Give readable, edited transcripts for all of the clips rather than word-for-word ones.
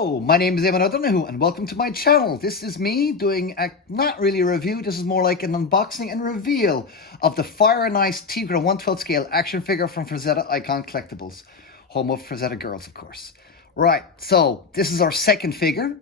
Hello, my name is Eamon O'Donoghue and welcome to my channel. This is me doing not really a review, this is more like an unboxing and reveal of the Fire and Ice Teegra 1/12 scale action figure from Frazetta Icon Collectibles. Home of Frazetta Girls, of course. Right, so this is our second figure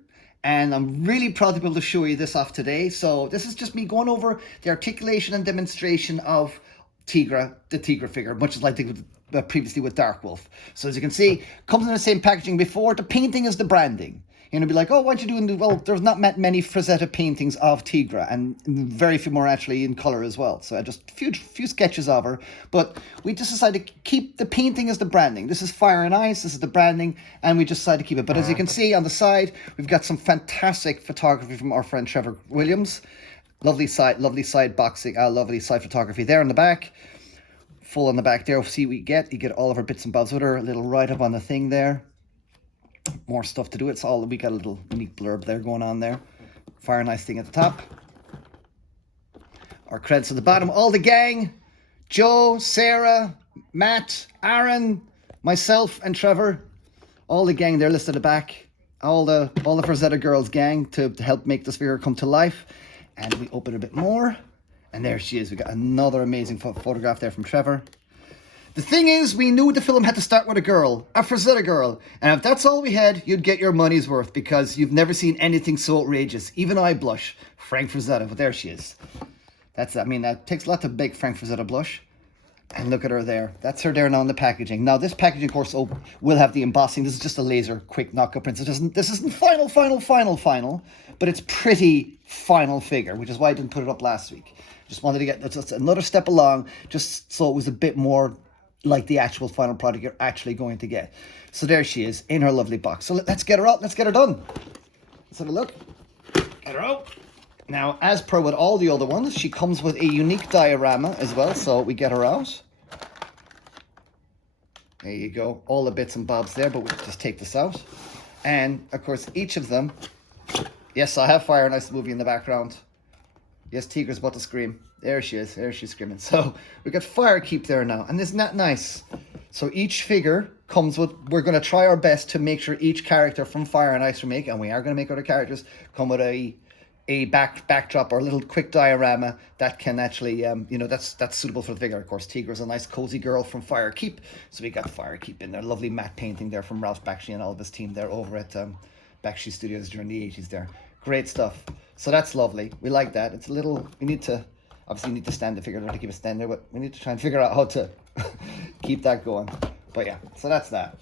and I'm really proud to be able to show you this off today. So this is just me going over the articulation and demonstration of Teegra, the Teegra figure, much as I did previously with Dark Wolf. So as you can see, comes in the same packaging before. The painting is the branding. You're going to be like, oh, why aren't you doing the... Well, there's not many Frazetta paintings of Teegra, and very few more actually in colour as well. So I just few sketches of her. But we just decided to keep the painting as the branding. This is Fire and Ice, this is the branding, and we just decided to keep it. But as you can see on the side, we've got some fantastic photography from our friend Trevor Williams. Lovely side boxing, lovely side photography there in the back. Full on the back there. See what you get all of her bits and bobs with her. A little write-up on the thing there. More stuff to do. It's all, we got a little unique blurb there going on there. Fire nice thing at the top. Our credits at the bottom. All the gang. Joe, Sarah, Matt, Aaron, myself and Trevor. All the gang there listed at the back. All the Frazetta Girls gang to help make this figure come to life. And we open a bit more. And there she is. We got another amazing photograph there from Trevor. The thing is, we knew the film had to start with a girl, a Frazetta girl. And if that's all we had, you'd get your money's worth because you've never seen anything so outrageous. Even I blush. Frank Frazetta, but there she is. That takes a lot to make Frank Frazetta blush. And look at her there. That's her there now in the packaging. Now, this packaging, of course, will have the embossing. This is just a laser quick knock-up print. This isn't final, but it's pretty final figure, which is why I didn't put it up last week. Just wanted to get just another step along, just so it was a bit more like the actual final product you're actually going to get. So there she is in her lovely box. So let's get her out. Let's get her done. Let's have a look. Get her out. Now, as per with all the other ones, she comes with a unique diorama as well. So we get her out. There you go. All the bits and bobs there, but we'll just take this out. And, of course, each of them... Yes, I have Fire and Ice movie in the background. Yes, Teegra's about to scream. There she is. There she's screaming. So we got Fire Keep there now. And isn't that nice? So each figure comes with... We're going to try our best to make sure each character from Fire and Ice remake, and we are going to make other characters, come with a backdrop or a little quick diorama that can actually, that's suitable for the figure. Of course, Teegra's a nice cozy girl from Fire Keep. So we got Fire Keep in there. Lovely matte painting there from Ralph Bakshi and all of his team there over at Bakshi Studios during the 80s there. Great stuff. So that's lovely. We like that. It's a little... We need to... Obviously, need to stand the figure. I don't want to keep it stand there, but we need to try and figure out how to keep that going. But yeah, so that's that.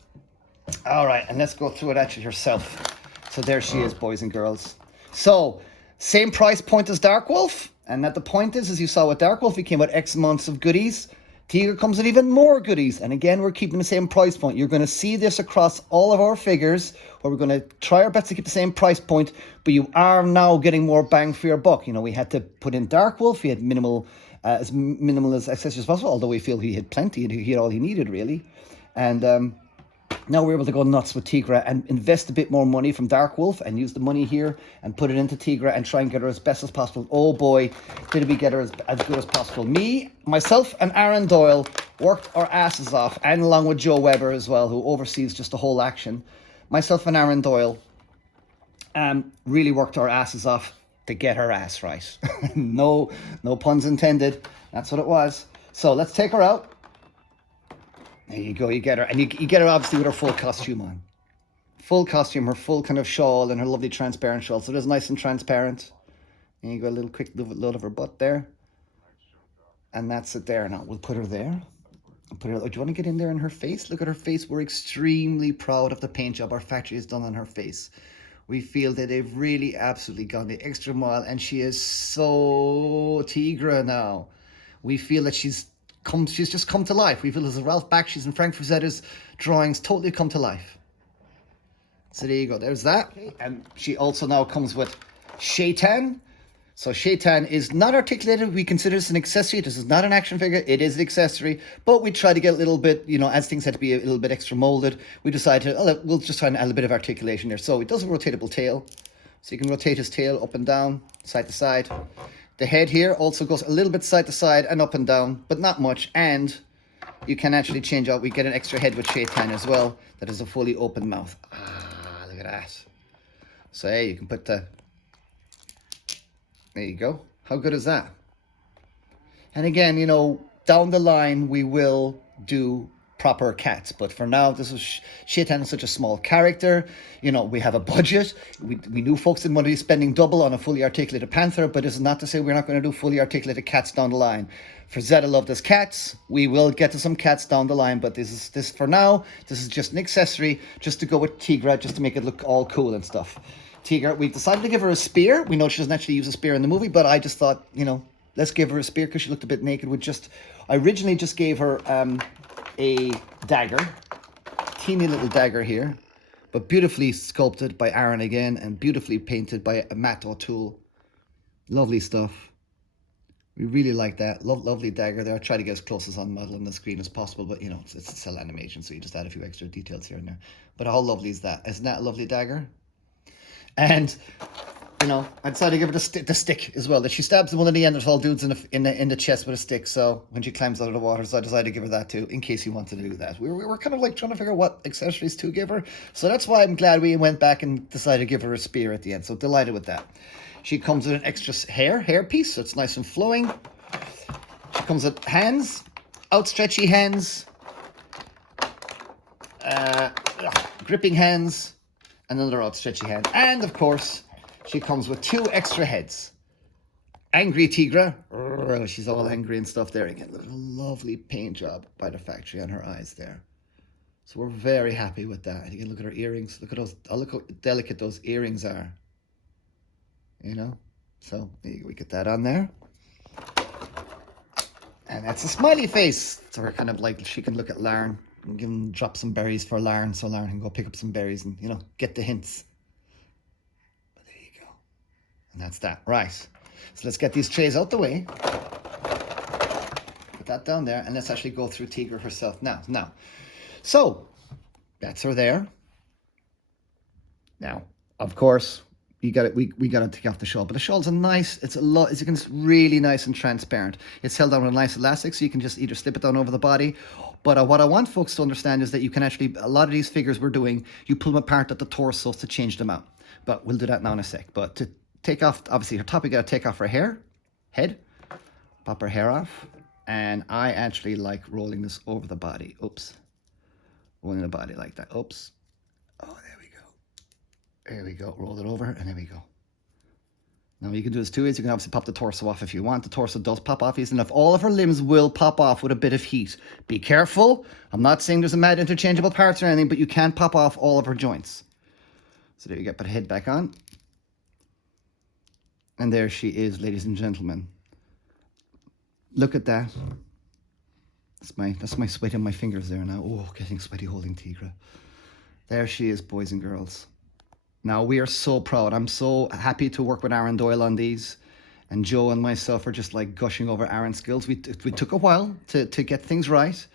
All right, and let's go through it actually herself. So there she is, boys and girls. So, same price point as Dark Wolf. And that the point is, as you saw with Dark Wolf, we came with X amounts of goodies. Teegra comes with even more goodies. And again, we're keeping the same price point. You're going to see this across all of our figures, where we're going to try our best to keep the same price point, but you are now getting more bang for your buck. You know, we had to put in Dark Wolf. He had as minimal as accessories as possible, although we feel he had plenty. He had all he needed, really. And now we're able to go nuts with Teegra and invest a bit more money from Dark Wolf and use the money here and put it into Teegra and try and get her as best as possible. Oh boy, did we get her as good as possible. Myself and Aaron Doyle worked our asses off, and along with Joe Weber as well, who oversees just the whole action. Myself and Aaron Doyle really worked our asses off to get her ass right. No puns intended. That's what it was. So let's take her out. There you go, you get her. And you get her obviously with her full costume on. Full costume, her full kind of shawl and her lovely transparent shawl. So it is nice and transparent. And you got a little quick load of her butt there. And that's it there. Now we'll put her there. Do you want to get in there in her face? Look at her face. We're extremely proud of the paint job our factory has done on her face. We feel that they've really absolutely gone the extra mile. And she is so Teegra now. We feel that she's just come to life. We feel as Ralph Bakshi's and Frank Frazetta's drawings totally come to life. So there you go. There's that. And she also now comes with Shaitan. So Shaitan is not articulated. We consider this an accessory. This is not an action figure. It is an accessory. But we try to get a little bit, as things had to be a little bit extra molded, we decided we'll just try and add a bit of articulation there. So it does a rotatable tail. So you can rotate his tail up and down, side to side. The head here also goes a little bit side to side and up and down, but not much. And you can actually change out. We get an extra head with Shaitan as well. That is a fully open mouth. Look at that. So hey, you can put the... There you go. How good is that? And again, you know, down the line we will do proper cats, but for now this is Shaitan is such a small character. You know, we have a budget. We knew folks didn't want to be spending double on a fully articulated panther, but this is not to say we're not going to do fully articulated cats down the line. For Zeta loved us cats, we will get to some cats down the line, but this for now, this is just an accessory just to go with Teegra, just to make it look all cool and stuff. Teegra, we decided to give her a spear. We know she doesn't actually use a spear in the movie, but I just thought, you know, let's give her a spear because she looked a bit naked with just... I originally just gave her a dagger. Teeny little dagger here. But beautifully sculpted by Aaron again and beautifully painted by Matt O'Toole. Lovely stuff. We really like that. Lovely dagger there. I try to get as close as on model on the screen as possible, but you know, it's a cell animation, so you just add a few extra details here and there. But how lovely is that? Isn't that a lovely dagger? And... you know, I decided to give her the stick as well. That she stabs one of the Neanderthal dudes in the chest with a stick. So when she climbs out of the water, so I decided to give her that too, in case he wanted to do that. We were kind of like trying to figure out what accessories to give her. So that's why I'm glad we went back and decided to give her a spear at the end. So delighted with that. She comes with an extra hair piece, so it's nice and flowing. She comes with hands, outstretchy hands, gripping hands, and another outstretchy hand, and of course. She comes with 2 extra heads. Angry Teegra. She's all angry and stuff there again. Look at a lovely paint job by the factory on her eyes there. So we're very happy with that. And you can look at her earrings. Look at those. Oh, look how delicate those earrings are. You know? So we get that on there. And that's a smiley face. So we're kind of like, she can look at Lauren and give him, drop some berries for Lauren so Lauren can go pick up some berries and, you know, get the hints. And that's that. Right. So let's get these trays out the way. Put that down there. And let's actually go through Teegra herself now. So, that's her there. Now, of course, we got to take off the shawl. But the shawl's it's really nice and transparent. It's held down with a nice elastic, so you can just either slip it down over the body. But what I want folks to understand is that you can actually, a lot of these figures we're doing, you pull them apart at the torso to change them out. But we'll do that now in a sec. But to take off, obviously her top, we got to take off her head, pop her hair off, and I actually like rolling this over the body. Oops. Rolling the body like that. Oops. Oh, there we go. There we go. Roll it over, and there we go. Now you can do this 2 ways. You can obviously pop the torso off if you want. The torso does pop off easy enough. All of her limbs will pop off with a bit of heat. Be careful. I'm not saying there's a mad interchangeable parts or anything, but you can pop off all of her joints. So there you go. Put her head back on. And there she is, ladies and gentlemen. Look at that. That's my sweat in my fingers there now. Oh, getting sweaty holding Teegra. There she is, boys and girls. Now, we are so proud. I'm so happy to work with Aaron Doyle on these. And Joe and myself are just like gushing over Aaron's skills. We took a while to get things right,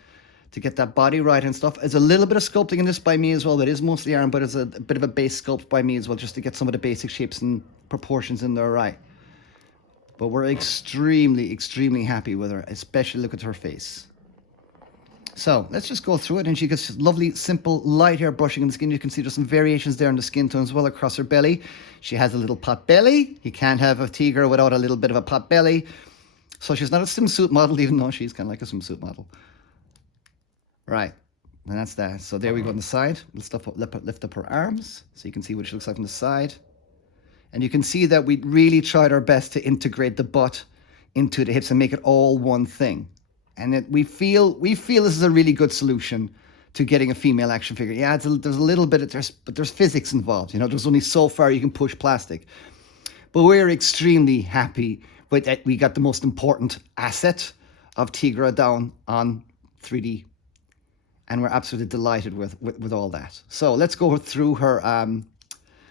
to get that body right and stuff. There's a little bit of sculpting in this by me as well. But it is mostly Aaron, but it's a bit of a base sculpt by me as well, just to get some of the basic shapes and proportions in there right. But we're extremely, extremely happy with her, especially look at her face. So let's just go through it, and she gets lovely, simple, light hair brushing in the skin. You can see there's some variations there in the skin tone as well across her belly. She has a little pot belly. You can't have a Teegra without a little bit of a pot belly. So she's not a swimsuit model, even though she's kind of like a swimsuit model. Right, and that's that. So there we go on the side. Let's lift up her arms so you can see what she looks like on the side. And you can see that we really tried our best to integrate the butt into the hips and make it all one thing. And we feel this is a really good solution to getting a female action figure. Yeah, there's a little bit but there's physics involved. You know, there's only so far you can push plastic. But we're extremely happy with that. We got the most important asset of Teegra down on 3D. And we're absolutely delighted with all that. So let's go through her...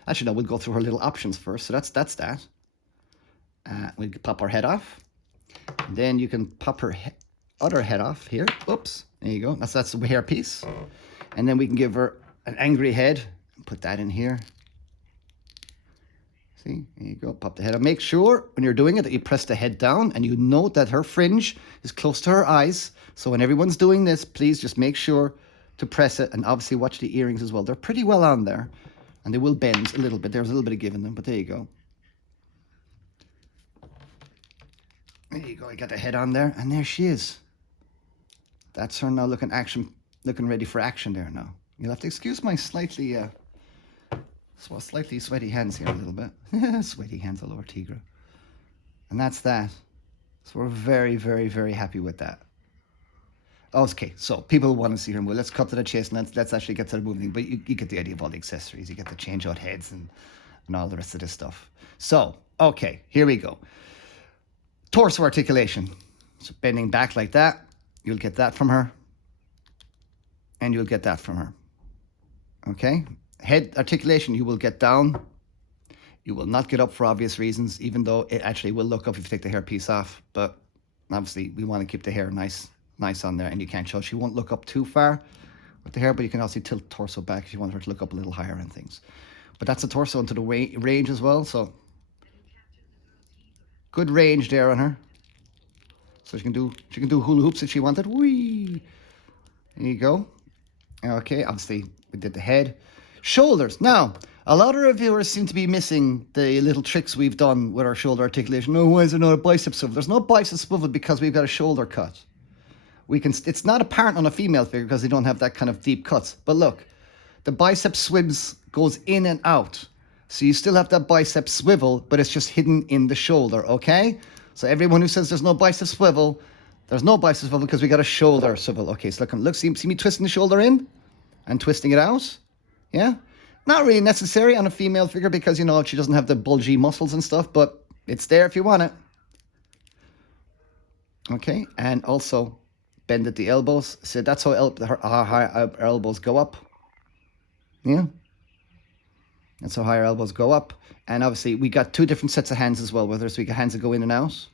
Actually, no, we'll go through her little options first. So that's that. We'll pop her head off. And then you can pop her other head off here. Oops. There you go. That's the hair piece. And then we can give her an angry head. Put that in here. See? There you go. Pop the head on. Make sure when you're doing it that you press the head down and you note that her fringe is close to her eyes. So when everyone's doing this, please just make sure to press it. And obviously watch the earrings as well. They're pretty well on there. And they will bend a little bit. There's a little bit of give in them, but there you go. There you go. I got the head on there, and there she is. That's her now looking ready for action there now. You'll have to excuse my slightly sweaty hands here a little bit. Sweaty hands all over Teegra. And that's that. So we're very, very, very happy with that. Okay, so people want to see her move. Let's cut to the chase and let's actually get to the moving. But you get the idea of all the accessories. You get to change out heads and all the rest of this stuff. So, okay, here we go. Torso articulation. So bending back like that. You'll get that from her. And you'll get that from her. Okay? Head articulation, you will get down. You will not get up for obvious reasons, even though it actually will look up if you take the hairpiece off. But obviously, we want to keep the hair nice on there, and you can't show. She won't look up too far with the hair, but you can also tilt torso back if you want her to look up a little higher and things. But that's the torso into the range as well, so good range there on her. So she can do hula hoops if she wanted. Whee! There you go. Okay, obviously we did the head. Shoulders. Now, a lot of reviewers seem to be missing the little tricks we've done with our shoulder articulation. Oh, why is there not a bicep swivel? There's no bicep swivel because we've got a shoulder cut. It's not apparent on a female figure because they don't have that kind of deep cuts. But look, the bicep goes in and out. So you still have that bicep swivel, but it's just hidden in the shoulder, okay? So everyone who says there's no bicep swivel, there's no bicep swivel because we got a shoulder swivel. Okay, so look, see me twisting the shoulder in and twisting it out? Yeah? Not really necessary on a female figure because, you know, she doesn't have the bulgy muscles and stuff, but it's there if you want it. Okay, and also bend at the elbows. So that's how her elbows go up. Yeah? That's how higher elbows go up. And obviously, we got two different sets of hands as well, whether it's we got hands that go in and out,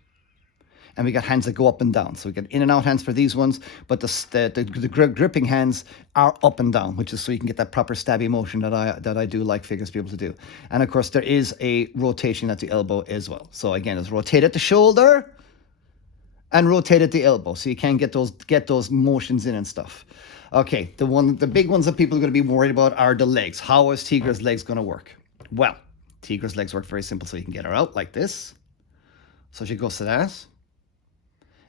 and we got hands that go up and down. So we got in and out hands for these ones, but the gripping hands are up and down, which is so you can get that proper stabby motion that I do like figures to be able to do. And of course, there is a rotation at the elbow as well. So again, it's rotate at the shoulder and rotate at the elbow, so you can get those motions in and stuff. Okay, the big ones that people are going to be worried about are the legs. How is Teegra's legs going to work? Well, Teegra's legs work very simple, so you can get her out like this. So she goes to that.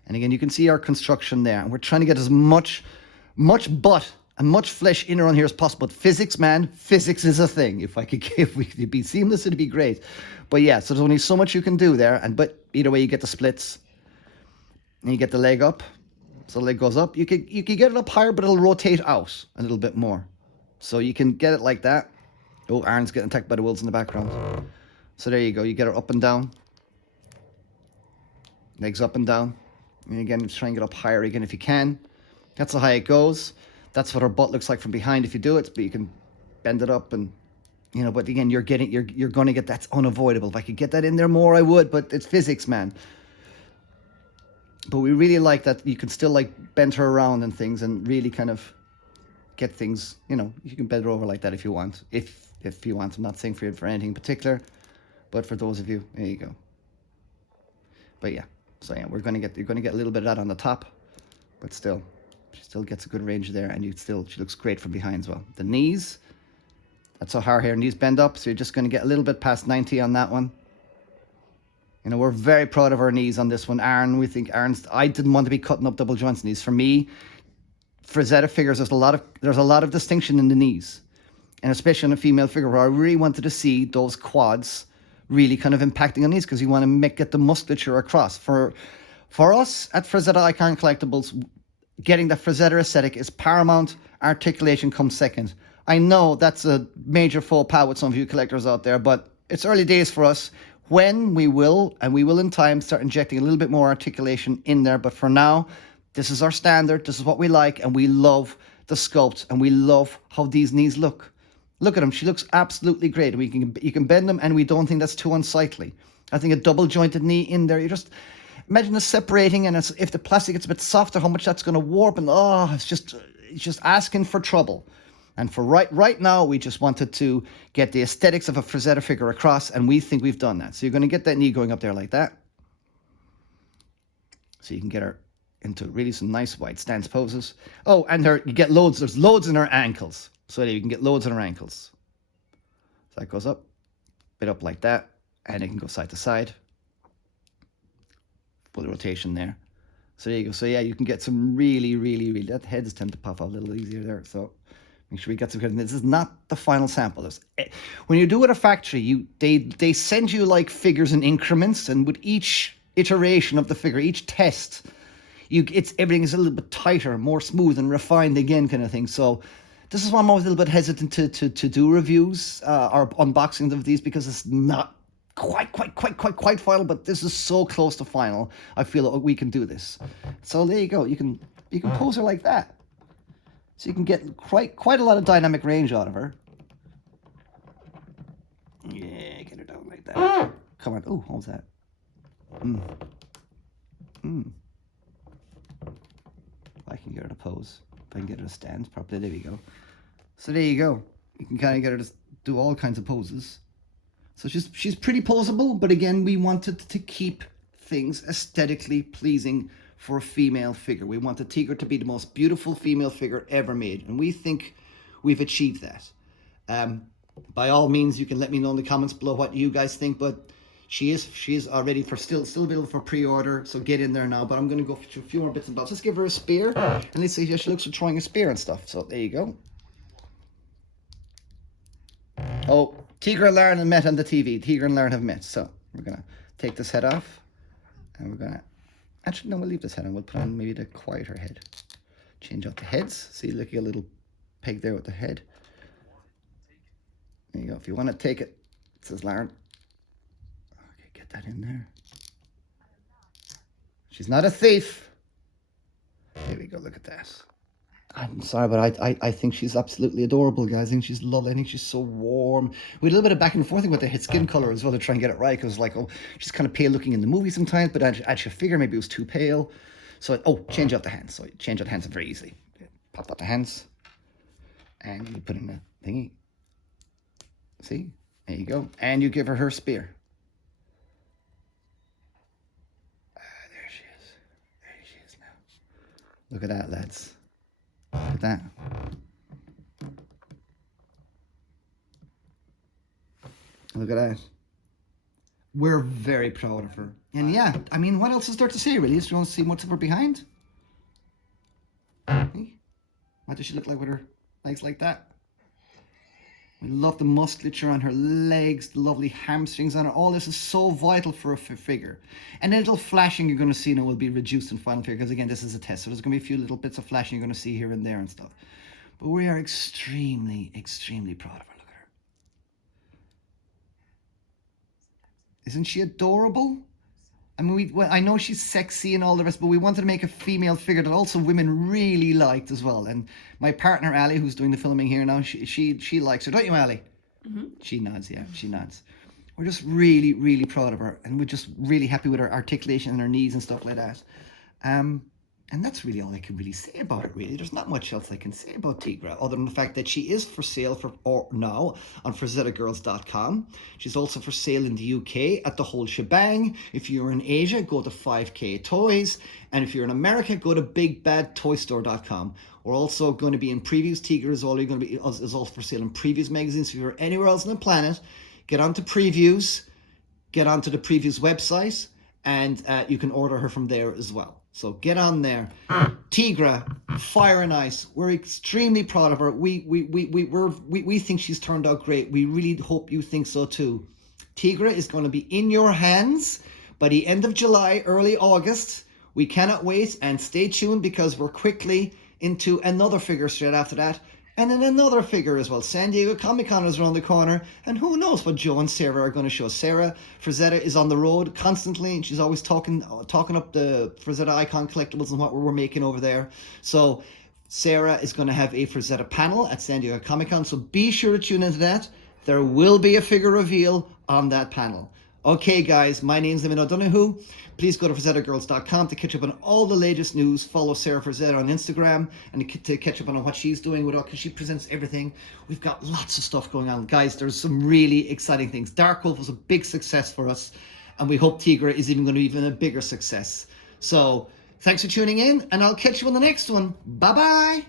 And again, you can see our construction there. And we're trying to get as much butt and much flesh in around here as possible. But physics, man, physics is a thing. If we could be seamless, it'd be great. But yeah, so there's only so much you can do there. But either way, you get the splits. And you get the leg up. So the leg goes up. You could get it up higher, but it'll rotate out a little bit more. So you can get it like that. Oh, Aaron's getting attacked by the wolves in the background. So there you go. You get her up and down. Legs up and down. And again, just try and get up higher again if you can. That's how high it goes. That's what her butt looks like from behind if you do it. But you can bend it up and, you know, but again, you're going to get, that's unavoidable. If I could get that in there more, I would, but it's physics, man. But we really like that you can still like bend her around and things and really kind of get things, you know, you can bend her over like that if you want. If you want. I'm not saying for anything in particular, but for those of you, there you go. But yeah, so yeah, you're going to get a little bit of that on the top, but still, she still gets a good range there, and she looks great from behind as well. The knees, that's how her knees bend up, so you're just going to get a little bit past 90 on that one. You know, we're very proud of our knees on this one. Aaron, I didn't want to be cutting up double joints knees. For me, for Zeta figures, there's a lot of distinction in the knees. And especially on a female figure where I really wanted to see those quads really kind of impacting on these because you want to get the musculature across. For us at Frazetta Icon Collectibles, getting the Frazetta aesthetic is paramount. Articulation comes second. I know that's a major faux pas with some of you collectors out there, but it's early days for us. When we will in time, start injecting a little bit more articulation in there. But for now, this is our standard. This is what we like. And we love the sculpt. And we love how these knees look. Look at them. She looks absolutely great. You can bend them, and we don't think that's too unsightly. I think a double jointed knee in there, you just imagine it separating, and if the plastic gets a bit softer, how much that's going to warp, and it's just asking for trouble. And for right now, we just wanted to get the aesthetics of a Frazetta figure across, and we think we've done that. So you're going to get that knee going up there like that. So you can get her into really some nice wide stance poses. Oh, and you get loads. There's loads in her ankles. So you can get loads in her ankles. that goes up, bit up like that, and it can go side to side. Full rotation there. So there you go. So yeah, you can get some really, that heads tend to pop out a little easier there. So make sure we get some. This is not the final sample. When you do it at a factory, they send you like figures in increments, and with each iteration of the figure, each test, everything is a little bit tighter, more smooth and refined again, kind of thing. So this is why I'm always a little bit hesitant to do reviews or unboxings of these, because it's not quite final, but this is so close to final. I feel that we can do this. So there you go. You can pose her like that. So you can get quite a lot of dynamic range out of her. Yeah, get her down like that. Come on. Oh, what was that? I can get her to pose. If I can get her to stand properly, there we go. So there you go. You can kind of get her to do all kinds of poses. So she's pretty poseable, but again, we wanted to keep things aesthetically pleasing for a female figure. We want the Teegra to be the most beautiful female figure ever made, and we think we've achieved that. By all means, you can let me know in the comments below what you guys think, but she is already still available for pre-order, so get in there now. But I'm going to go through a few more bits and bobs. Let's give her a spear, and let's see how she looks for throwing a spear and stuff. So there you go. Oh, Teegra and Lauren have met on the TV. Teegra and Lauren have met. So we're going to take this head off. And we're going to... Actually, no, we'll leave this head on. We'll put on maybe the quieter head. Change out the heads. See, look, a little peg there with the head. There you go. If you want to take it, it says Lauren. Okay, get that in there. She's not a thief. There we go. Look at that. I'm sorry, but I think she's absolutely adorable, guys. I think she's lovely. I think she's so warm. We had a little bit of back and forth with the skin color as well to try and get it right. Because like, oh, she's kind of pale looking in the movie sometimes, but I should figure maybe it was too pale. So, change out the hands. So change out the hands very easily. Pop out the hands. And you put in the thingy. See? There you go. And you give her spear. There she is. There she is now. Look at that, lads. Look at that. Look at that. We're very proud of her. And yeah, I mean, what else is there to say, really? Is you want to see much of her behind? Hey? What does she look like with her legs like that? We love the musculature on her legs, the lovely hamstrings on her. All this is so vital for a figure. And then little flashing you're going to see now will be reduced in final figure, because again, this is a test. So there's going to be a few little bits of flashing you're going to see here and there and stuff. But we are extremely proud of her. Look at her. Isn't she adorable? I mean, I know she's sexy and all the rest, but we wanted to make a female figure that also women really liked as well. And my partner, Ali, who's doing the filming here now, she likes her. Don't you, Ali? Mm-hmm. She nods, yeah, she nods. We're just really proud of her. And we're just really happy with her articulation and her knees and stuff like that. And that's really all I can really say about it, really. There's not much else I can say about Teegra, other than the fact that she is for sale now on FrazettaGirls.com. She's also for sale in the UK at the whole shebang. If you're in Asia, go to 5K Toys. And if you're in America, go to BigBadToyStore.com. We're also going to be in previews. Teegra is also for sale in previews magazines. If you're anywhere else on the planet, get onto previews, get onto the previews website, and you can order her from there as well. So get on there. Teegra, fire and ice. We're extremely proud of her. We think she's turned out great. We really hope you think so too. Teegra is going to be in your hands by the end of July, early August. We cannot wait, and stay tuned because we're quickly into another figure straight after that. And then another figure as well. San Diego Comic-Con is around the corner. And who knows what Joe and Sarah are going to show. Sarah Frazetta is on the road constantly. And she's always talking up the Frazetta Icon collectibles and what we're making over there. So Sarah is going to have a Frazetta panel at San Diego Comic-Con. So be sure to tune into that. There will be a figure reveal on that panel. Okay, guys, my name's Liam O'Donoghue. Please go to FrazettaGirls.com to catch up on all the latest news. Follow Sarah Frazetta on Instagram and to catch up on what she's doing with because she presents everything. We've got lots of stuff going on. Guys, there's some really exciting things. Dark Wolf was a big success for us, and we hope Teegra is even going to be even a bigger success. So, thanks for tuning in, and I'll catch you on the next one. Bye-bye!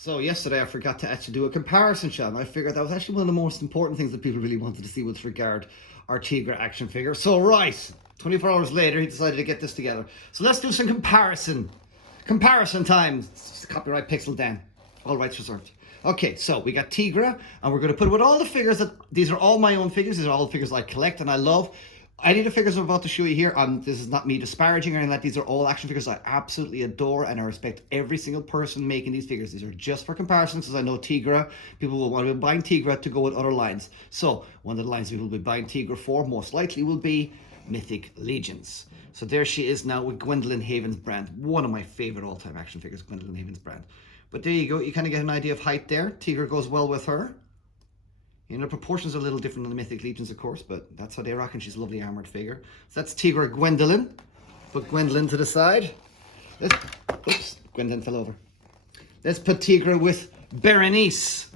So yesterday I forgot to actually do a comparison shot, and I figured that was actually one of the most important things that people really wanted to see with regard our Teegra action figure. So right, 24 hours later he decided to get this together. So let's do some comparison time. Copyright pixel Dan, all rights reserved. Okay, so we got Teegra, and we're going to put it with all the figures that, these are all my own figures, these are all the figures I collect and I love. Any of the figures I'm about to show you here, this is not me disparaging or anything like that. These are all action figures I absolutely adore, and I respect every single person making these figures. These are just for comparisons, because I know Teegra, people will want to be buying Teegra to go with other lines. So one of the lines people will be buying Teegra for most likely will be Mythic Legions. So there she is now with Gwendolyn Haven's brand. One of my favorite all-time action figures, Gwendolyn Haven's brand. But there you go, you kind of get an idea of height there. Teegra goes well with her. You know, the proportions are a little different than the Mythic Legions, of course, but that's how they rock, and she's a lovely armoured figure. So that's Teegra Gwendolyn. Put Gwendolyn to the side. Oops, Gwendolyn fell over. Let's put Teegra with Berenice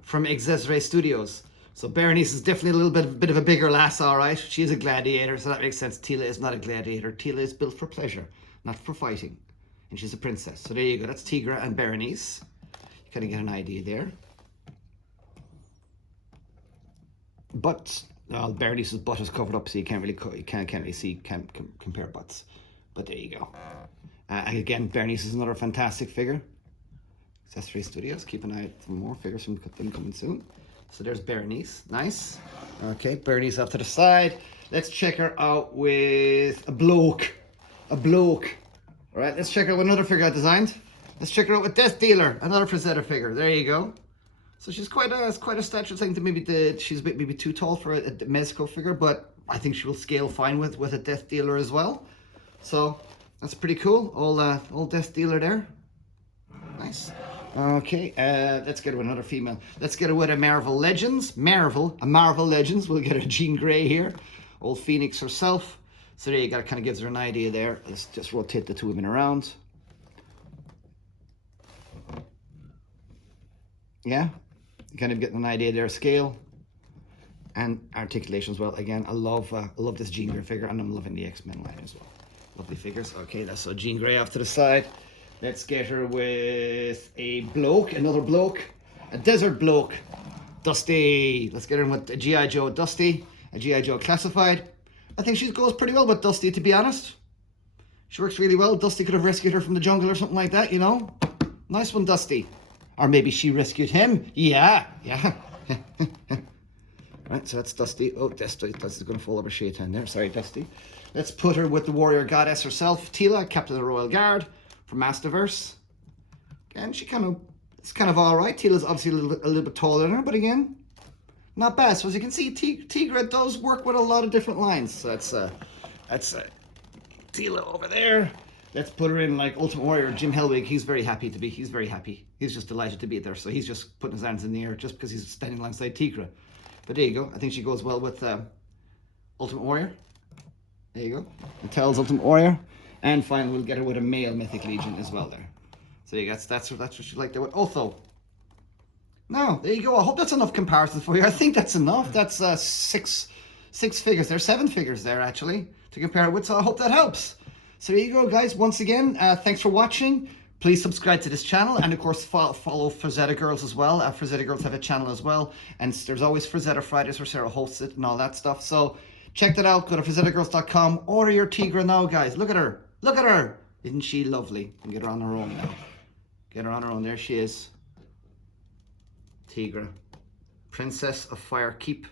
from Exezre Studios. So Berenice is definitely a little bit of a bigger lass, all right? She is a gladiator, so that makes sense. Teela is not a gladiator. Teela is built for pleasure, not for fighting. And she's a princess. So there you go. That's Teegra and Berenice. You kind of get an idea there. But Berenice's butt is covered up, so you can't really see, compare butts. But there you go. Again, Berenice is another fantastic figure. Accessory Studios, keep an eye out for more figures from them coming soon. So there's Berenice, nice. Okay, Berenice off to the side. Let's check her out with a bloke. All right, let's check her out with another figure I designed. Let's check her out with Death Dealer, another Frazetta figure. There you go. So she's quite a stature thing to she's a bit maybe too tall for a Mezco figure, but I think she will scale fine with a Death Dealer as well. So that's pretty cool. Old Death Dealer there. Nice. Okay, let's get her with another female. Let's get her with a Marvel Legends. Marvel Legends. We'll get her Jean Grey here. Old Phoenix herself. So there you go, kind of gives her an idea there. Let's just rotate the two women around. Yeah. Kind of getting an idea there, scale and articulation as well. Again, I love this Jean Grey figure, and I'm loving the X-Men line as well. Lovely figures. Okay, that's so Jean Grey off to the side. Let's get her with a bloke, another bloke, a desert bloke, Dusty. Let's get her with a G.I. Joe Dusty, a G.I. Joe Classified. I think she goes pretty well with Dusty, to be honest. She works really well. Dusty could have rescued her from the jungle or something like that, you know. Nice one, Dusty. Or maybe she rescued him. Yeah. Right, so that's Dusty. Oh, Dusty's going to fall over Shaitan there. Sorry, Dusty. Let's put her with the warrior goddess herself, Teela, Captain of the Royal Guard from Masterverse. Again, it's kind of all right. Teela's obviously a little bit taller than her, but again, not bad. So as you can see, Teegra does work with a lot of different lines. So that's Teela over there. Let's put her in like Ultimate Warrior, Jim Hellwig. He's very happy. He's just delighted to be there. So he's just putting his hands in the air just because he's standing alongside Teegra. But there you go. I think she goes well with Ultimate Warrior. There you go. Mattel's Ultimate Warrior. And finally, we'll get her with a male Mythic Legion as well there. So yeah, that's what she liked there with Otho. Now, there you go. I hope that's enough comparisons for you. I think that's enough. That's six figures there, 7 figures there actually to compare it with. So I hope that helps. So there you go, guys. Once again, thanks for watching. Please subscribe to this channel, and of course follow Frazetta Girls as well. Frazetta Girls have a channel as well, and there's always Frazetta Fridays where Sarah hosts it and all that stuff. So check that out. Go to FrazettaGirls.com. Order your Teegra now, guys. Look at her. Look at her. Isn't she lovely? And get her on her own now. Get her on her own. There she is. Teegra, Princess of Fire Keep.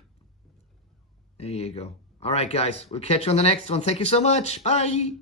There you go. All right, guys. We'll catch you on the next one. Thank you so much. Bye.